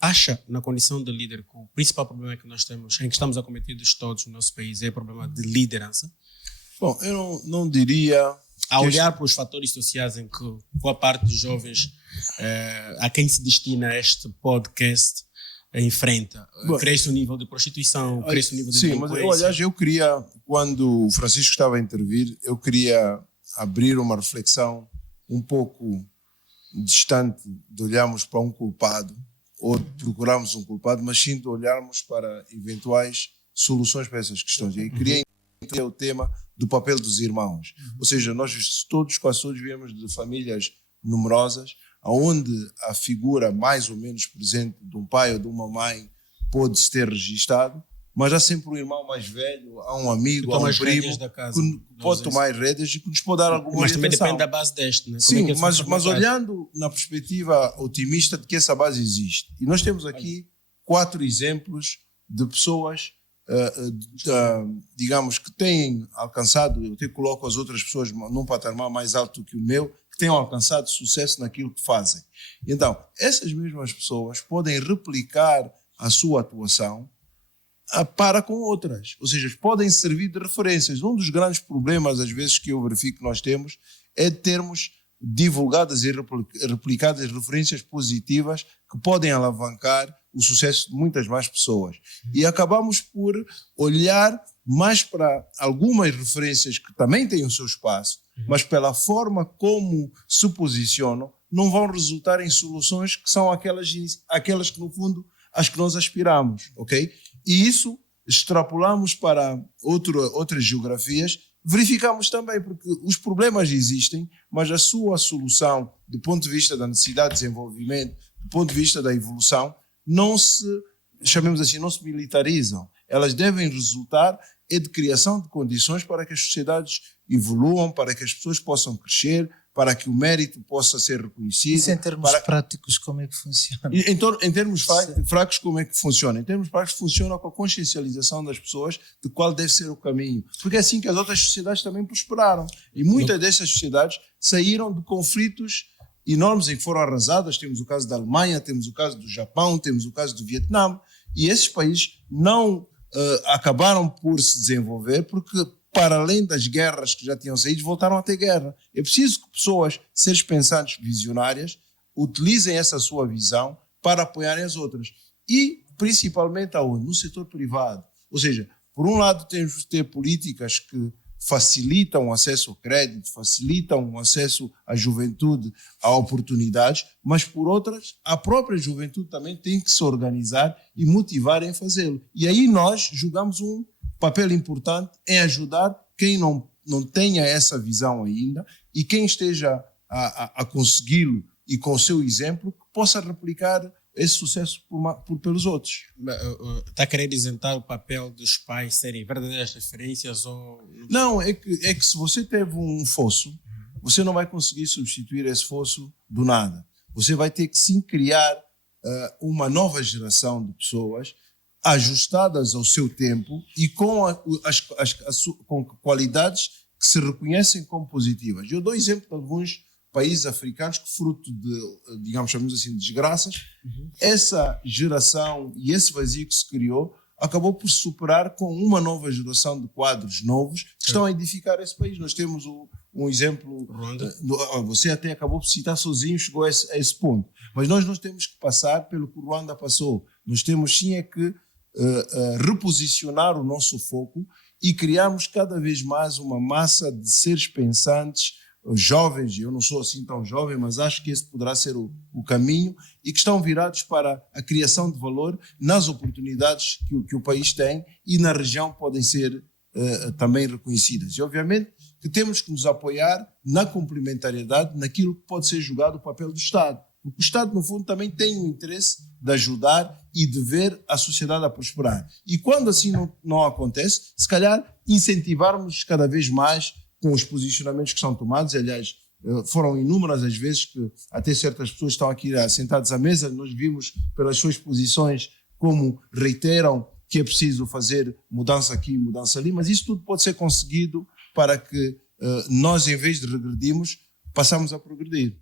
acha, na condição de líder, que o principal problema que nós temos, em que estamos acometidos todos no nosso país, é o problema de liderança? Bom, eu não diria... A olhar para os fatores sociais em que boa parte dos jovens a quem se destina este podcast enfrenta. Cresce o nível de prostituição, cresce o nível de delinquência. Sim, mas aliás, eu queria, quando o Francisco estava a intervir, eu queria abrir uma reflexão um pouco distante de olharmos para um culpado ou de procurarmos um culpado, mas sim de olharmos para eventuais soluções para essas questões. E aí queria entender o tema do papel dos irmãos. Ou seja, nós todos, quase todos, viemos de famílias numerosas, onde a figura mais ou menos presente de um pai ou de uma mãe pode-se ter registado, mas há sempre um irmão mais velho, há um amigo, há um primo que pode tomar as rédeas e que nos pode dar alguma orientação. Mas também depende da base deste, né? Sim, mas olhando na perspectiva otimista de que essa base existe. E nós temos aqui 4 exemplos de pessoas, digamos, que têm alcançado, eu até coloco as outras pessoas num patamar mais alto que o meu, que tenham alcançado sucesso naquilo que fazem. Então, essas mesmas pessoas podem replicar a sua atuação para com outras, ou seja, podem servir de referências. Um dos grandes problemas, às vezes, que eu verifico que nós temos é termos divulgadas e replicadas referências positivas que podem alavancar o sucesso de muitas mais pessoas. E acabamos por olhar mais para algumas referências que também têm o seu espaço, mas pela forma como se posicionam, não vão resultar em soluções que são aquelas que, no fundo, as que nós aspiramos, ok? E isso extrapolamos para outras geografias, verificamos também, porque os problemas existem, mas a sua solução, do ponto de vista da necessidade de desenvolvimento, do ponto de vista da evolução, não se, chamemos assim, não se militarizam. Elas devem resultar de criação de condições para que as sociedades evoluam, para que as pessoas possam crescer, para que o mérito possa ser reconhecido. Isso em termos práticos, como é que funciona? Em termos fracos, como é que funciona? Em termos práticos, funciona com a consciencialização das pessoas de qual deve ser o caminho. Porque é assim que as outras sociedades também prosperaram. E muitas dessas sociedades saíram de conflitos enormes em que foram arrasadas. Temos o caso da Alemanha, temos o caso do Japão, temos o caso do Vietnã. E esses países não acabaram por se desenvolver porque, para além das guerras que já tinham saído, voltaram a ter guerra. É preciso que pessoas, seres pensantes, visionárias, utilizem essa sua visão para apoiarem as outras. E, principalmente, aonde? No setor privado. Ou seja, por um lado, temos de ter políticas que facilitam o acesso ao crédito, facilitam o acesso à juventude a oportunidades, mas, por outras, a própria juventude também tem que se organizar e motivar em fazê-lo. E aí nós jogamos um papel importante em ajudar quem não tenha essa visão ainda e quem esteja a consegui-lo e com o seu exemplo que possa replicar esse sucesso pelos outros. Está a querer isentar o papel dos pais serem verdadeiras referências ou... Não, é que se você teve um fosso, você não vai conseguir substituir esse fosso do nada. Você vai ter que sim criar uma nova geração de pessoas ajustadas ao seu tempo e com com qualidades que se reconhecem como positivas. Eu dou exemplo de alguns países africanos que, fruto de, digamos, chamamos assim, de desgraças, essa geração e esse vazio que se criou acabou por superar com uma nova geração de quadros novos que estão a edificar esse país. Nós temos um exemplo, você até acabou por citar sozinho, chegou a esse ponto. Mas nós temos que passar pelo que o Ruanda passou. Nós temos sim é que reposicionar o nosso foco e criarmos cada vez mais uma massa de seres pensantes, jovens, eu não sou assim tão jovem, mas acho que esse poderá ser o caminho, e que estão virados para a criação de valor nas oportunidades que o país tem e na região podem ser também reconhecidas. E obviamente que temos que nos apoiar na complementariedade, naquilo que pode ser julgado o papel do Estado. Porque o Estado, no fundo, também tem o interesse de ajudar e de ver a sociedade a prosperar. E quando assim não acontece, se calhar incentivarmos cada vez mais com os posicionamentos que são tomados. Aliás, foram inúmeras as vezes que até certas pessoas estão aqui sentadas à mesa, nós vimos pelas suas posições como reiteram que é preciso fazer mudança aqui, mudança ali, mas isso tudo pode ser conseguido para que nós, em vez de regredirmos, passamos a progredir.